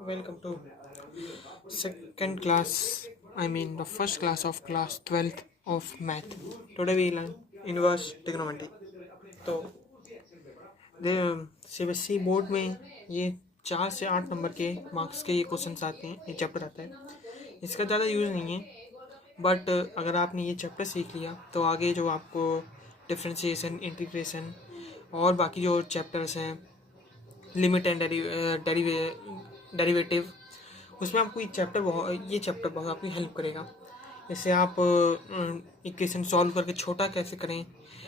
Welcome to second class, I mean the first class of class 12th of math. Today we learn inverse trigonometry. तो CBSE board में ये 4 से 8 number के marks के ये question आते हैं, ये चैप्टर आता है। इसका ज़्यादा यूज़ नहीं है, बट अगर आपने ये चैप्टर सीख लिया तो आगे जो आपको डिफ्रेंशिएशन, इंटीग्रेशन और बाकी जो चैप्टर्स हैं, लिमिट एंड डेरिवेटिव, उसमें आपको ये चैप्टर बहुत आपकी हेल्प करेगा। जैसे आप इक्वेशन सॉल्व करके छोटा कैसे करें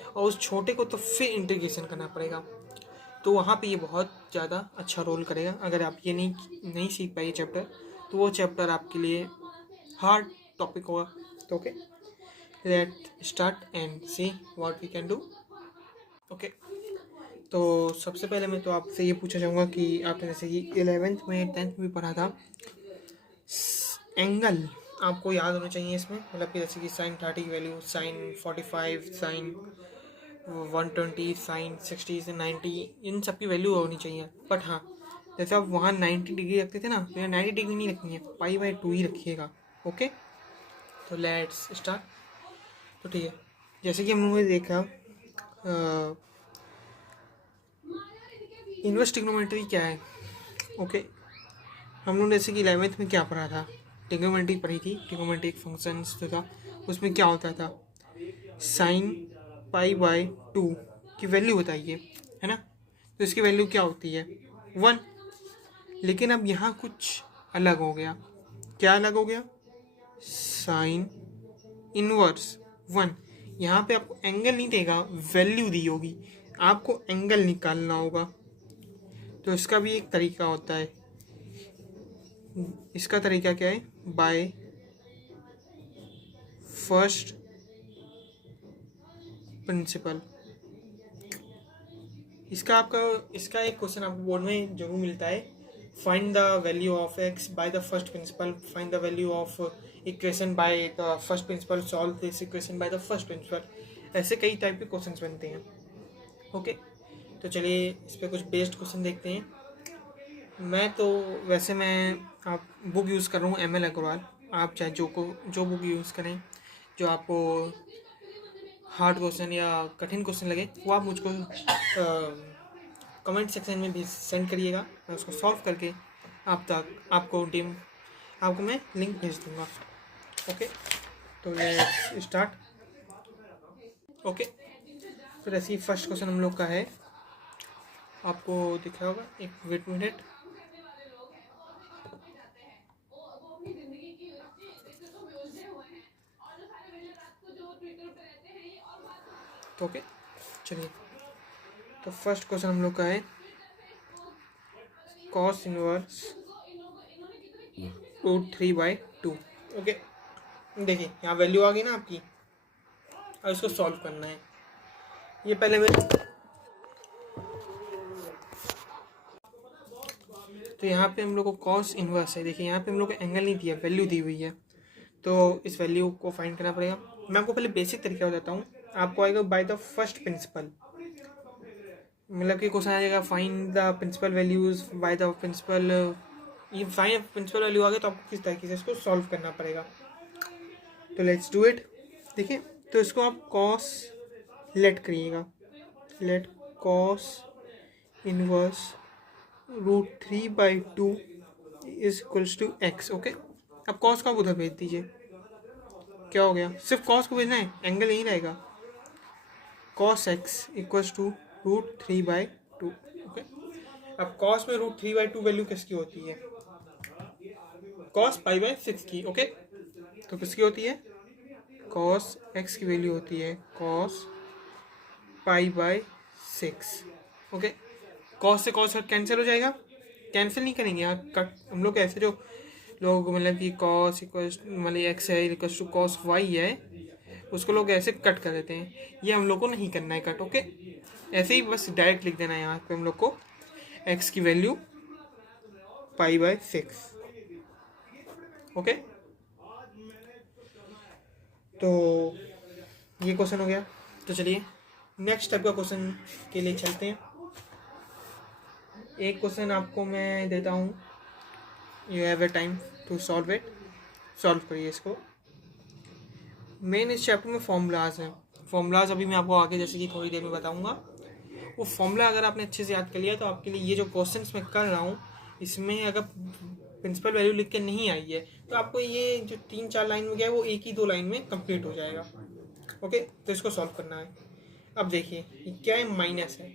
और उस छोटे को तो फिर इंटीग्रेशन करना पड़ेगा, तो वहाँ पे ये बहुत ज़्यादा अच्छा रोल करेगा। अगर आप ये नहीं सीख पाए चैप्टर, तो वो चैप्टर आपके लिए हार्ड टॉपिक होगा। तो okay, let start and see what we can do. Okay, तो सबसे पहले मैं तो आपसे ये पूछना चाहूँगा कि आपने जैसे कि 11th में 10th में पढ़ा था, एंगल आपको याद होना चाहिए इसमें। मतलब कि जैसे कि साइन 30 की वैल्यू, साइन 45, साइन 120, साइन 60 से 90, इन सब की वैल्यू होनी चाहिए। बट हाँ, जैसे आप वहाँ 90 डिग्री रखते थे ना, तो यहाँ 90 डिग्री नहीं रखनी है, π/2 ही रखिएगा। ओके, तो लेट्स स्टार्ट। तो ठीक है, जैसे कि हम लोगों ने देखा इनवर्स ट्रिग्नोमेट्री क्या है। ओके, हम लोग जैसे कि 11th में क्या पढ़ा था, ट्रिग्नोमेट्री पढ़ी थी। ट्रिग्नोमेट्रिक फंक्शंस जो था उसमें क्या होता था, साइन π/2 की वैल्यू बताइए, है ना। तो इसकी वैल्यू क्या होती है, 1। लेकिन अब यहाँ कुछ अलग हो गया। क्या अलग हो गया, साइन इनवर्स 1। यहाँ पे आपको एंगल नहीं देगा, वैल्यू दी होगी, आपको एंगल निकालना होगा। तो इसका भी एक तरीका होता है। इसका तरीका क्या है, बाय फर्स्ट प्रिंसिपल। इसका एक क्वेश्चन आपको बोर्ड में जरूर मिलता है, find the value of x by the first principle, find the value of equation by the first principle, solve this equation by the first principle. ऐसे कई टाइप के क्वेश्चंस बनते हैं। ओके, तो चलिए इस पर कुछ बेस्ड क्वेश्चन देखते हैं। मैं आप बुक यूज़ कर रहा हूँ ML अग्रवाल। आप चाहे जो बुक यूज़ करें, जो आपको हार्ड क्वेश्चन या कठिन क्वेश्चन लगे, वो आप मुझको कमेंट सेक्शन में भी सेंड करिएगा। मैं उसको सॉल्व करके आपको मैं लिंक भेज दूँगा। ओके, तो लेट्स स्टार्ट। ओके, तो ऐसे ही फर्स्ट क्वेश्चन हम लोग का है, आपको दिख रहा होगा, एक वेट मिनट। तो ओके, चलिए, तो फर्स्ट क्वेश्चन हम लोग का है कॉस इनवर्स √3/2। ओके, देखिए यहाँ वैल्यू आ गई ना आपकी, और इसको सॉल्व करना है। ये पहले तो यहाँ पे हम लोग को कॉस इनवर्स है। देखिए यहाँ पे हम लोग को एंगल नहीं दिया, वैल्यू दी हुई है, तो इस वैल्यू को फाइंड करना पड़ेगा। मैं आपको पहले बेसिक तरीका बताता हूँ। आपको आएगा बाय द फर्स्ट प्रिंसिपल, मतलब कि क्वेश्चन आ जाएगा find the principal values by the principal. ये फाइंड प्रिंसिपल वैल्यू आ गया, तो आपको किस तरीके से इसको सॉल्व करना पड़ेगा। तो लेट्स डू इट। देखिए, तो इसको आप कॉस लेट करिएगा, let cos inverse √3/2 is equals to x. Okay, अब कॉस का उधर भेज दीजिए। क्या हो गया, सिर्फ कॉस को भेजना है, एंगल नहीं रहेगा। Cos x equals to √3/2। Okay, अब कॉस में √3/2 वैल्यू किसकी होती है, कॉस π/6 की। ओके, तो किसकी होती है, कॉस एक्स की वैल्यू होती है कॉस π/6। ओके, कॉस से कॉस कैंसिल हो जाएगा, कैंसिल नहीं करेंगे यहाँ, कट। हम लोग ऐसे जो लोग मतलब कि कॉस इक्वल्स मतलब एक्स है इक्वल्स टू कॉस वाई है, उसको लोग ऐसे कट कर देते हैं। ये हम लोग को नहीं करना है कट। ओके, ऐसे ही बस डायरेक्ट लिख देना है यहाँ पे हम लोग को एक्स की वैल्यू π/6। ओके, तो ये क्वेश्चन हो गया। तो चलिए नेक्स्ट टाइप का क्वेश्चन के लिए चलते हैं। एक क्वेश्चन आपको मैं देता हूँ, you have a time to solve it. Solve करिए इसको। मेन इस चैप्टर में फॉर्मूलाज हैं। फॉर्मूलाज अभी मैं आपको आगे जैसे कि थोड़ी देर में बताऊंगा। वो फॉर्मूला अगर आपने अच्छे से याद कर लिया तो आपके लिए ये जो क्वेश्चंस मैं कर रहा हूँ इसमें अगर प्रिंसिपल वैल्यू लिख के नहीं आई है तो आपको ये जो 3-4 लाइन में गया है वो 1 ही 2 लाइन में कंप्लीट हो जाएगा। ओके, तो इसको सॉल्व करना है। अब देखिए ये क्या है, माइनस है।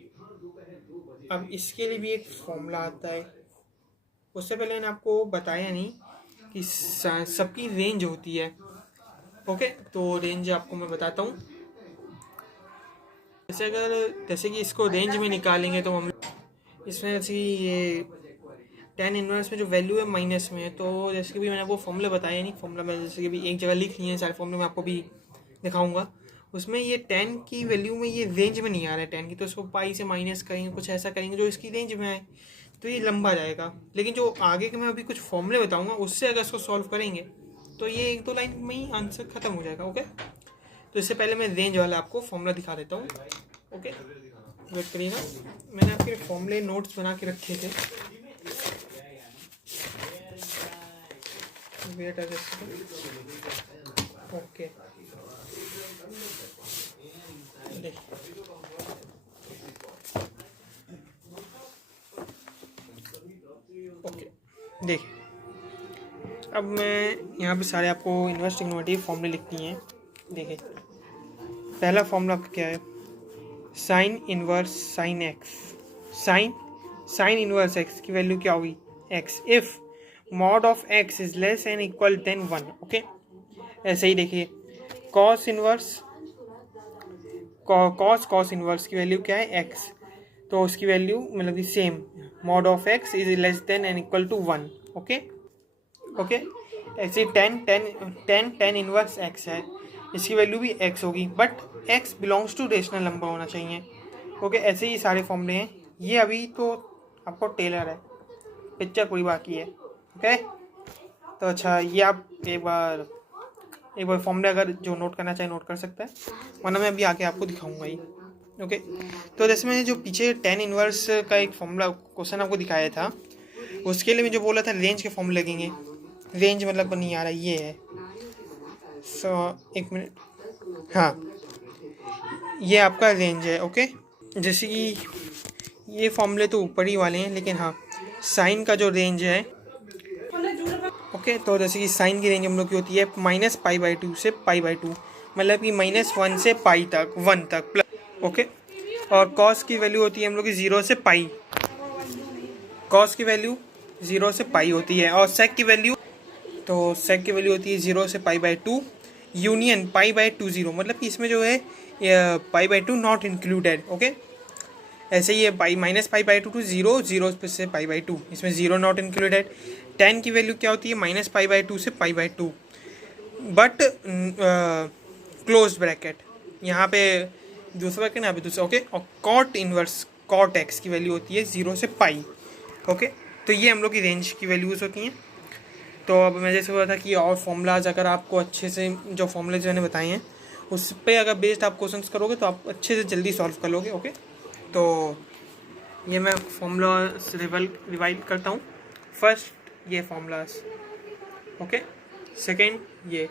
अब इसके लिए भी एक फॉर्मूला आता है। उससे पहले मैंने आपको बताया नहीं कि सबकी रेंज होती है। ओके, तो रेंज आपको मैं बताता हूँ। जैसे कि इसको रेंज में निकालेंगे तो हम इसमें जैसे कि ये टेन इनवर्स में जो वैल्यू है माइनस में है, तो जैसे कि भी मैंने आपको फॉर्मूला बताया नहीं। फॉर्मूला मैं जैसे कि भी एक जगह लिख लिए हैं सारे फॉर्मूले, मैं आपको भी दिखाऊंगा। उसमें ये 10 की वैल्यू में ये रेंज में नहीं आ रहा है 10 की, तो इसको पाई से माइनस करेंगे, कुछ ऐसा करेंगे जो इसकी रेंज में आए, तो ये लंबा जाएगा। लेकिन जो आगे के मैं अभी कुछ फॉर्मूले बताऊंगा उससे अगर इसको सॉल्व करेंगे तो ये 1-2 लाइन में ही आंसर खत्म हो जाएगा। ओके, तो इससे पहले मैं रेंज वाला आपको फॉर्मूला दिखा देता हूँ। ओके, वेट करिएगा, मैंने आपके फॉर्मूले नोट्स बना के रखे थे। वेट ओके, ओके देखिए, अब मैं यहाँ पे सारे आपको इन्वर्स ट्रिग्नोमेट्री फॉर्मूले लिख दिए हैं। देखिए पहला फॉर्मूला आपका क्या है, sine inverse sine x. Sine inverse x की वैल्यू क्या होगी, x, if mod of x is less and equal than 1। Okay, ऐसे ही देखिए कॉस इनवर्स कॉस इनवर्स की वैल्यू क्या है, एक्स, तो उसकी वैल्यू मतलब कि same, mod of x is less than and equal to 1। Okay okay, ऐसे टेन इनवर्स एक्स है, इसकी वैल्यू भी एक्स होगी, but x belongs two rational number होना चाहिए। ओके, ऐसे ही सारे फॉर्मूले हैं। ये अभी तो आपको टेलर है, पिक्चर पूरी बाकी है। ओके, तो अच्छा ये आप एक बार फॉर्मूले अगर जो नोट करना चाहे नोट कर सकता है, वरना मैं अभी आके आपको दिखाऊंगा ही। ओके, तो जैसे मैंने जो पीछे टेन इनवर्स का एक फॉर्मूला क्वेश्चन आपको दिखाया था, उसके लिए मैं जो बोला था रेंज के फॉर्मूले लगेंगे। रेंज मतलब नहीं आ रहा, ये है। एक मिनट, हाँ ये आपका रेंज है। ओके, जैसे कि ये फॉर्मूले तो ऊपर ही वाले हैं, लेकिन हाँ साइन का जो रेंज है, ओके, तो जैसे कि साइन की रेंज हम लोग की होती है -π/2 से π/2, मतलब कि -1 से पाई तक, 1 तक प्लस। ओके, और कॉस की वैल्यू होती है हम लोग की 0 से पाई, कॉस की वैल्यू 0 से पाई होती है। और सेक की वैल्यू होती है 0 से π/2 यूनियन π/2 0, मतलब कि इसमें जो है π/2 नॉट इंक्लूडेड। ओके, ऐसे ही है -π/2 टू 0 से π/2, इसमें 0 नॉट इंक्लूडेड। 10 की वैल्यू क्या होती है -π/2 से π/2, बट क्लोज ब्रैकेट, यहाँ पे दूसरा ब्रैकेट, यहाँ पे दूसरा। ओके, और कॉट एक्स की वैल्यू होती है 0 से पाई। ओके, तो ये हम लोग की रेंज की वैल्यूज़ होती हैं। तो अब मैं जैसे बोला था कि और फॉर्मूलाज अगर आपको अच्छे से जो फॉर्मूलेज मैंने बताए हैं उस पर अगर बेस्ड आप क्वेश्चन करोगे तो आप अच्छे से जल्दी सॉल्व कर लोगे। ओके, तो ये मैं फॉर्मूला रिवाइज करता हूँ। फर्स्ट ये फॉर्मूलाज, ओके, सेकेंड ये,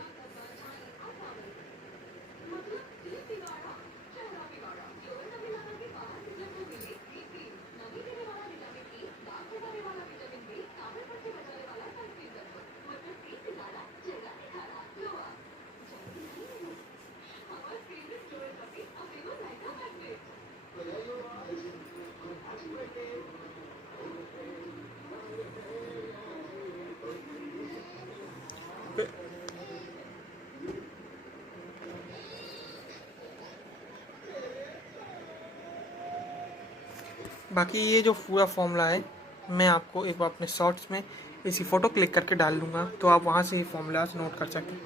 बाकी ये जो पूरा फॉर्मूला है मैं आपको एक बार अपने शॉर्ट्स में इसी फ़ोटो क्लिक करके डाल दूँगा, तो आप वहाँ से ये फॉर्मूलाज नोट कर सकते हैं।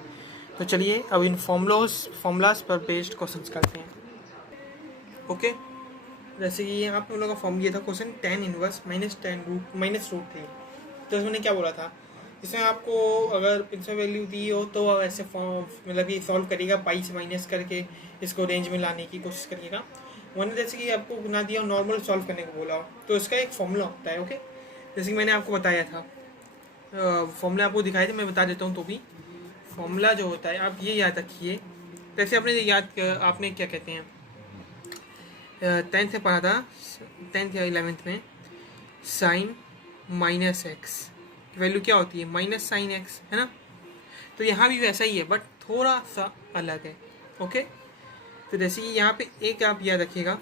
तो चलिए अब इन फॉर्मूलाज पर बेस्ड क्वेश्चंस करते हैं। ओके, जैसे कि यहाँ पे हम लोग का फॉर्म ये था क्वेश्चन tan इनवर्स -√3। तो इसमें क्या बोला था, इसमें आपको अगर इसमें वैल्यू दी हो तो ऐसे फॉर्म मतलब ये सॉल्व करिएगा, पाई से माइनस करके इसको रेंज में लाने की कोशिश करिएगा। वरना जैसे कि आपको ना दिया नॉर्मल सॉल्व करने को बोला हो तो इसका एक फॉर्मूला होता है। ओके, जैसे कि मैंने आपको बताया था फॉर्मूला आपको दिखाए थे, मैं बता देता हूँ तो भी। फॉर्मूला जो होता है आप ये याद रखिए, जैसे आपने क्या कहते हैं 10th में पढ़ा था, 10th या 11th में, साइन माइनस एक्स की वैल्यू क्या होती है, माइनस साइन एक्स, है ना। तो यहाँ भी वैसा ही है बट थोड़ा सा अलग है। ओके, तो जैसे कि यहाँ पे एक आप याद रखिएगा,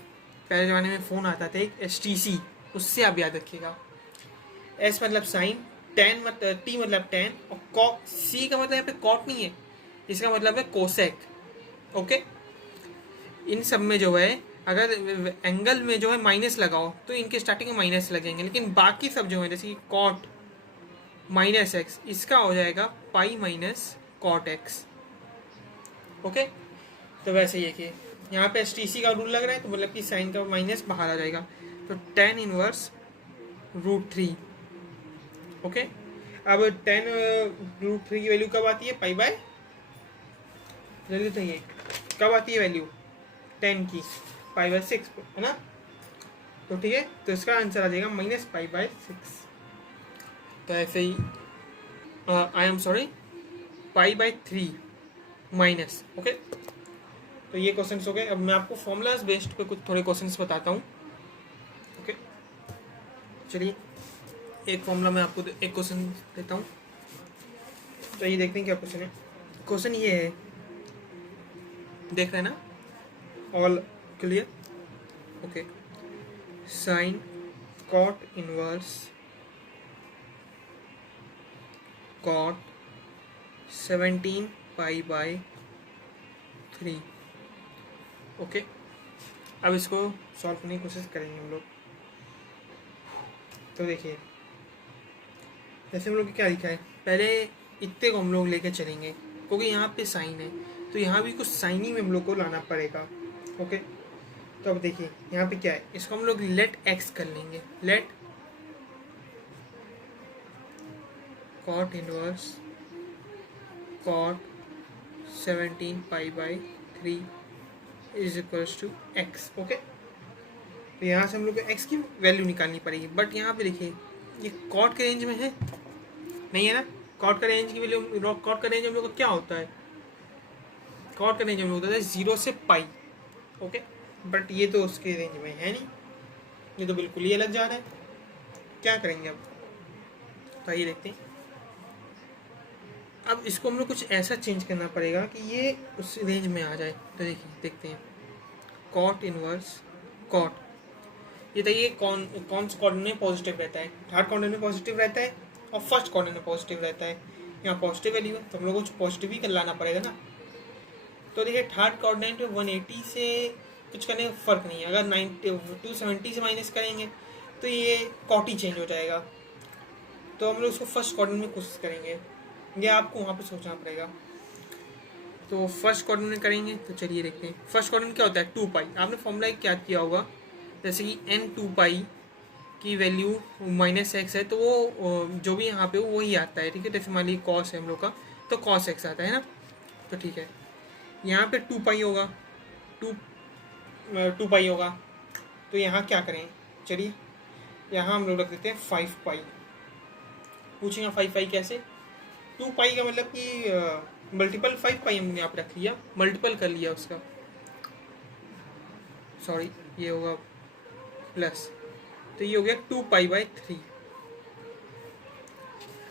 पहले ज़माने में फ़ोन आता था एक STC, उससे आप याद रखिएगा। S मतलब साइन, टेन मतलब T मतलब टेन, और C का मतलब यहाँ पे कॉट नहीं है, इसका मतलब है कोसेक। ओके, इन सब में जो है अगर एंगल में जो है माइनस लगाओ तो इनके स्टार्टिंग में माइनस लगेंगे, लेकिन बाकी सब जो है जैसे कि कॉट माइनस एक्स, इसका हो जाएगा pi minus cot x. Okay, तो वैसे ही है कि यहाँ पे STC का रूल लग रहा है तो मतलब कि साइन का माइनस बाहर आ जाएगा, तो टेन इनवर्स √3। ओके, अब 10 √3 की वैल्यू कब आती है, पाई बाय, जल्दी तो ये कब आती है वैल्यू 10 की, पाई बाय 6, है ना। तो ठीक है, तो इसका आंसर आ जाएगा -π/6। तो ऐसे ही I am sorry, π/3 minus. Okay, तो ये क्वेश्चंस हो गए। अब मैं आपको फॉर्मूलाज बेस्ड पे कुछ थोड़े क्वेश्चंस बताता हूँ। ओके, चलिए एक फॉर्मूला मैं आपको एक क्वेश्चन देता हूँ, तो ये देखते हैं क्या क्वेश्चन है। क्वेश्चन ये है, देख रहे हैं ना, all clear. Okay, sine cot inverse cot 17π/3। Okay, अब इसको सॉल्व करने की कोशिश करेंगे हम लोग। तो देखिए, जैसे हम लोग क्या लिखा है, पहले इतने को हम लोग लेके चलेंगे क्योंकि यहाँ पे साइन है, तो यहाँ भी कुछ साइन ही में हम लोग को लाना पड़ेगा। ओके, तो अब देखिए यहाँ पे क्या है, इसको हम लोग लेट एक्स कर लेंगे, let cot inverse cot 17π/3 is equals to x. Okay, तो यहाँ से हम लोग को एक्स की वैल्यू निकालनी पड़ेगी, बट यहाँ पे देखिए ये कॉट के रेंज में है नहीं, है ना। कॉट का रेंज की वैल्यू, कॉट का रेंज हम लोग को क्या होता है, कॉट का रेंज हम लोग होता है 0 से पाई। ओके, बट ये तो उसके रेंज में है नहीं, ये तो बिल्कुल ही अलग जा रहा है। क्या करेंगे अब, तो आइए देखते हैं। अब इसको हम लोग कुछ ऐसा चेंज करना पड़ेगा कि ये उस रेंज में आ जाए। तो देखिए देखते हैं, कॉट इनवर्स कॉट, ये देखिए कौन सा क्वाड्रेंट में पॉजिटिव रहता है, थर्ड क्वाड्रेंट में पॉजिटिव रहता है और फर्स्ट क्वाड्रेंट में पॉजिटिव रहता है। यहाँ पॉजिटिव वैल्यू है तो हम लोग को कुछ पॉजिटिव ही कर लाना पड़ेगा ना। तो देखिए थर्ड क्वाड्रेंट में 180 से कुछ करने का फ़र्क नहीं है, अगर 270 से माइनस करेंगे तो ये कॉट ही चेंज हो जाएगा। तो हम लोग उसको फर्स्ट क्वाड्रेंट में कोशिश करेंगे, ये आपको वहाँ पे सोचना पड़ेगा। तो फर्स्ट क्वाड्रेंट में करेंगे, तो चलिए देखते हैं फर्स्ट क्वाड्रेंट क्या होता है, 2π। आपने फॉर्मूला क्या किया होगा, जैसे कि n2π की वैल्यू -x है तो वो जो भी यहाँ पे वही आता है। ठीक है, जैसे मान लीजिए कॉस है हम लोग का, तो cos x आता है ना। तो ठीक है, यहाँ पे 2π होगा, 2π होगा, तो यहाँ क्या करें, चलिए यहाँ हम लोग रख देते हैं 5π। पूछेंगे 5π कैसे, 2π का मतलब कि मल्टीपल 5π हमने यहाँ पे रख लिया, मल्टीपल कर लिया उसका, सॉरी ये होगा प्लस, तो ये हो गया 2π/3।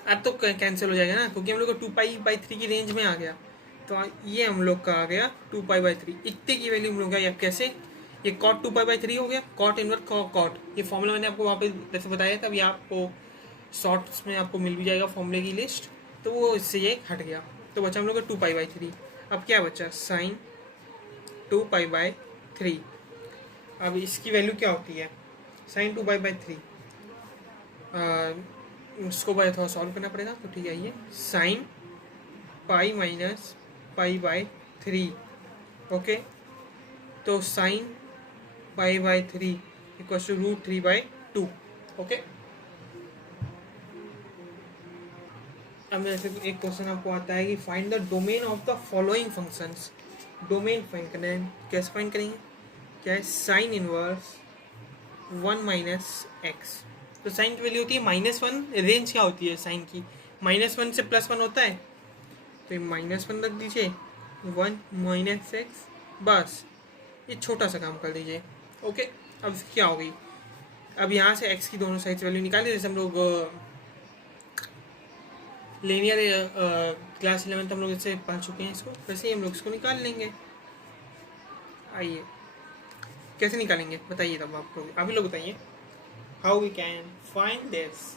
अब तो कैंसिल हो जाएगा ना, क्योंकि हम लोग को 2π/3 की रेंज में आ गया, तो ये हम लोग का आ गया 2π/3। इतने की वैल्यू हम लोग का, या कैसे, ये कॉट 2π/3 हो गया, कॉट इनवर्स कॉट, ये फॉर्मूला मैंने आपको वहाँ पे जैसे बताया था, अभी आपको शॉर्ट्स में आपको मिल भी जाएगा फॉर्मूले की लिस्ट, तो वो इससे ये हट गया, तो बचा हम लोग का 2π/3। अब क्या बचा, साइन 2π/3। अब इसकी वैल्यू क्या होती है, साइन 2π/3, इसको भाई थोड़ा सॉल्व करना पड़ेगा। तो ठीक है, ये साइन पाई माइनस π/3। ओके, तो साइन π/3 इक्वल टू √3/2। ओके, अब जैसे एक क्वेश्चन आपको आता है कि find the domain of the following functions. Domain find करना है, कैसे फाइंड करेंगे, क्या है, साइन इनवर्स 1 - x। तो साइन की वैल्यू होती है -1, रेंज क्या होती है साइन की, -1 से +1 होता है, तो ये -1 रख दीजिए, 1 माइनस एक्स, बस ये छोटा सा काम कर दीजिए। ओके, अब क्या हो गई, अब यहाँ से x की दोनों साइड वैल्यू निकालिए, जैसे हम लोग लीनियर क्लास 11 हम लोग इससे पढ़ चुके हैं इसको, वैसे ही हम लोग इसको निकाल लेंगे। आइए कैसे निकालेंगे बताइए, तब आप लोग अभी लोग बताइए how we can find this.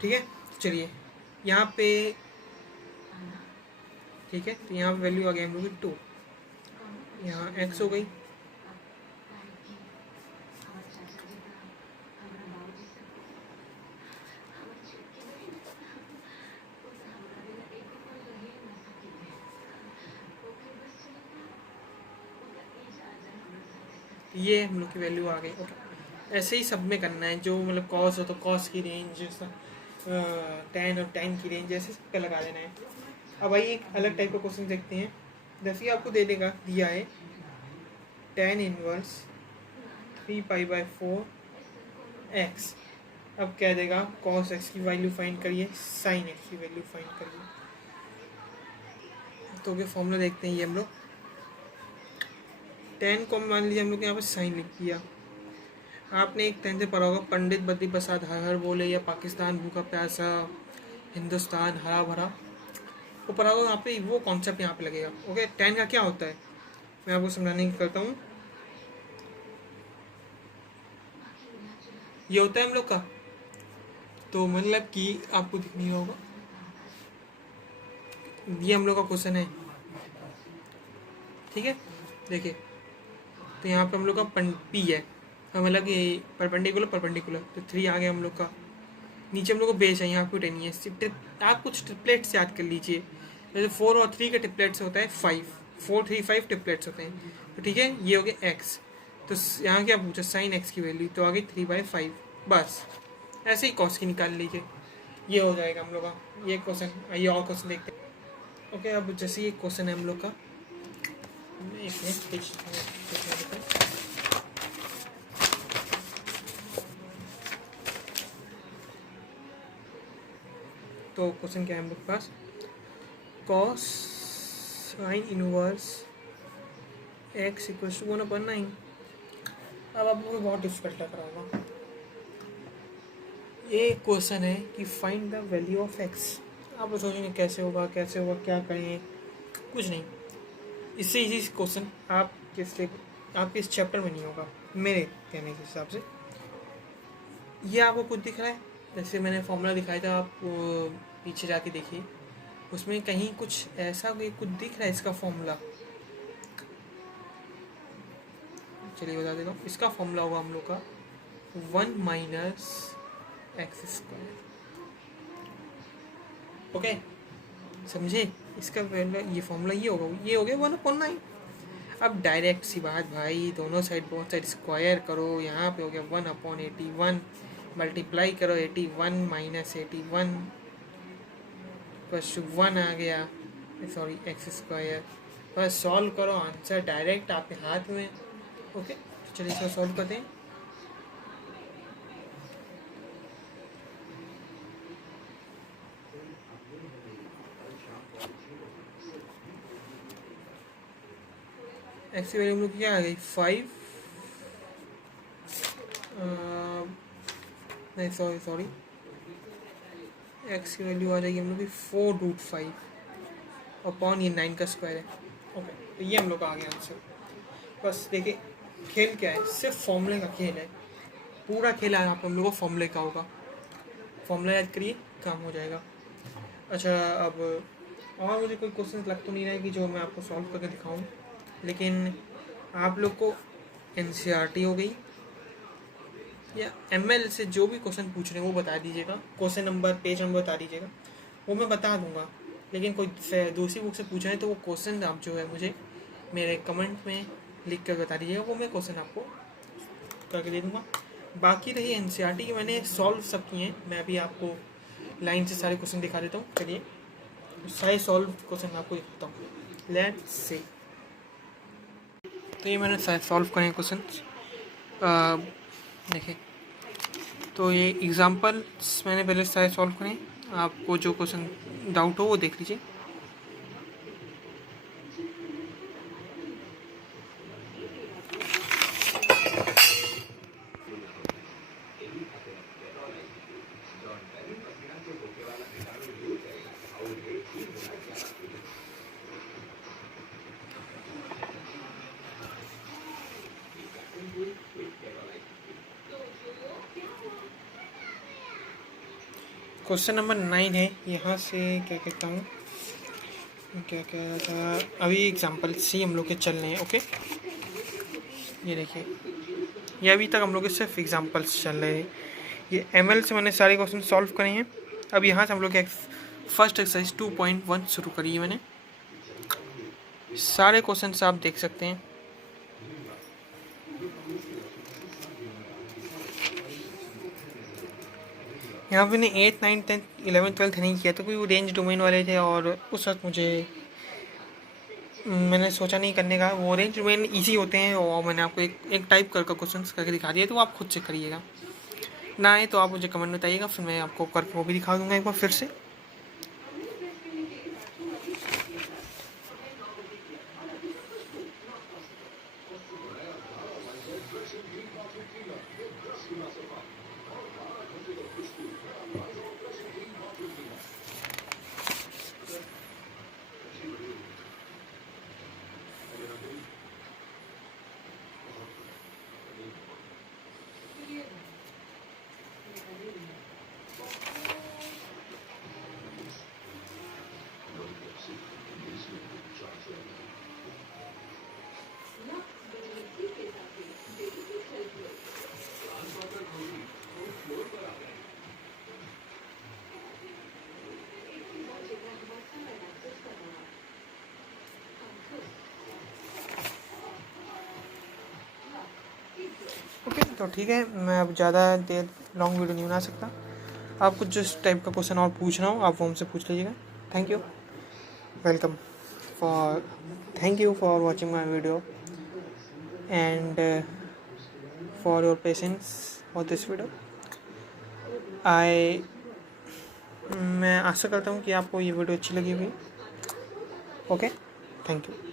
ठीक है, चलिए यहाँ पे, ठीक है, तो यहाँ पे वैल्यू आ गई हम लोग की 2, यहाँ x हो गई, ये हम लोग की वैल्यू आ गई। ओके, ऐसे ही सब में करना है, जो मतलब कॉस हो तो कॉस की रेंज, टैन और टैन की रेंज, ऐसे सब पे लगा देना है। अब आइए एक अलग टाइप का क्वेश्चन देखते हैं। जैसे आपको दे देगा, दिया है tan इनवर्स 3π/4 x, अब क्या देगा, cos x की वैल्यू फाइंड करिए, sin x की वैल्यू फाइंड करिए। तो क्या फॉर्मूला देखते हैं, ये हम लोग tan को मान लीजिए हम लोग यहाँ पे sin लिख दिया। आपने एक 10 से पढ़ा होगा, पंडित बद्री प्रसाद हर हर बोले, या पाकिस्तान भूखा प्यासा, हिंदुस्तान हरा भरा, वो पढ़ा होगा। यहाँ पे वो कॉन्सेप्ट यहाँ पे लगेगा। ओके, tan का क्या होता है मैं आपको समझाने की करता हूँ। ये होता है हम लोग का, तो मतलब कि आपको दिख नहीं होगा, ये हम लोग का क्वेश्चन है। ठीक है, देखिए, तो यहाँ पे हम लोग का पी है, मतलब कि परपेंडिकुलर, तो 3 आ गया हम लोग का। नीचे हम लोग को बेस है, यहाँ पे 10 है। आप कुछ ट्रिपलेट्स याद कर लीजिए, जैसे 4 और 3 के ट्रिपलेट्स होता है 5, 4 3 5 ट्रिपलेट्स होते हैं। तो ठीक है, ये हो गया x, तो यहाँ क्या पूछा, sin x की वैल्यू, तो आ गई 3/5, बस ऐसे ही कॉस की निकाल लीजिए, ये हो जाएगा हम लोग का ये क्वेश्चन। आइए और क्वेश्चन देखते हैं। ओके, अब जैसे ये क्वेश्चन है हम लोग का, तो क्वेश्चन क्या है हम लोग के पास, cos sin इनवर्स x इक्वल्स टू 1/9। अब आप लोगों को बहुत डिफिकल्ट लग रहा होगा, ये क्वेश्चन है कि find the value of x। आप लोग सोचेंगे कैसे होगा, क्या करें, कुछ नहीं, इससे इजी क्वेश्चन आपके इस चैप्टर में नहीं होगा मेरे कहने के हिसाब से। ये आपको कुछ दिख रहा है, जैसे मैंने फॉर्मूला दिखाया था, आप पीछे जाके देखिए, उसमें कहीं कुछ ऐसा कुछ दिख रहा है इसका फॉर्मूला। चलिए बता देता हूँ, इसका फॉर्मूला होगा हम लोग का 1 - x²। ओके, समझे, इसका ये फॉर्मूला ये होगा, ये हो गया 1/9। अब डायरेक्ट सी बात भाई, दोनों साइड बहुत साइड स्क्वायर करो, यहाँ पे हो गया 1/81, मल्टीप्लाई करो 81 - 81 + 1 आ गया, सॉरी x², बस सॉल्व करो, आंसर डायरेक्ट आपके हाथ में। ओके, चलिए इसको सॉल्व करते हैं। एक्स की वैल्यू हम लोग क्या आ गई, 5, नहीं सॉरी, एक्स की वैल्यू आ जाएगी हम लोग की 4√5 अपॉन ये 9 का स्क्वायर है। ओके, तो ये हम लोग का आ गया आंसर। बस देखिए, खेल क्या है, सिर्फ फॉर्मूले का खेल है, पूरा खेल है, आप हम लोग को फॉर्मूले का होगा, फॉर्मूला याद करिए, काम हो जाएगा। अच्छा, अब और मुझे कोई क्वेश्चन लग तो नहीं रहा है कि जो मैं आपको सॉल्व करके दिखाऊं, लेकिन आप लोग को NCERT हो गई या ML से जो भी क्वेश्चन पूछ रहे हैं वो बता दीजिएगा, क्वेश्चन नंबर पेज नंबर बता दीजिएगा, वो मैं बता दूंगा। लेकिन कोई दूसरी बुक से पूछा है तो वो क्वेश्चन आप जो है मुझे मेरे कमेंट में लिख कर बता दीजिएगा, वो मैं क्वेश्चन आपको करके दे दूँगा। बाकी रही NCERT की, मैंने सॉल्व सब किए हैं, मैं अभी आपको लाइन से सारे क्वेश्चन दिखा देता हूँ। चलिए सारे सॉल्व क्वेश्चन आपको दिखाता हूँ, लेट्स सी। तो ये मैंने सारे सॉल्व करे हैं क्वेश्चन, देखिए, तो ये एग्जांपल्स मैंने पहले सारे सॉल्व करे, आपको जो क्वेश्चन डाउट हो वो देख लीजिए। क्वेश्चन नंबर 9 है, यहाँ से क्या कहता हूँ, क्या कह रहा था अभी, एग्जाम्पल सी हम लोग के चल रहे हैं। ओके, ये देखिए, ये अभी तक हम लोग के सिर्फ एग्जाम्पल्स चल रहे हैं। ये ML से मैंने सारे क्वेश्चन सॉल्व करे हैं। अब यहाँ से हम लोग के फर्स्ट एक्सरसाइज 2.1 शुरू करी है मैंने। सारे क्वेश्चन आप देख सकते हैं। यहाँ पे मैंने 8, 9, 10, 11, 12 नहीं किया था क्योंकि वो रेंज डोमेन वाले थे और उस वक्त मैंने सोचा नहीं करने का। वो रेंज डोमेन ईजी होते हैं और मैंने आपको एक टाइप करके क्वेश्चन करके दिखा दिया, तो आप खुद से करिएगा। ना आए तो आप मुझे कमेंट में बताइएगा, फिर मैं आपको करके वो भी दिखा दूंगा एक बार फिर से। ओके, तो ठीक है, मैं अब ज़्यादा देर लॉन्ग वीडियो नहीं बना सकता। आपको जिस टाइप का क्वेश्चन और पूछना हो आप वो हमसे पूछ लीजिएगा। Thank you, welcome for thank you for watching my video and for your patience for this video. मैं आशा करता हूँ कि आपको ये वीडियो अच्छी लगी होगी। Okay, thank you.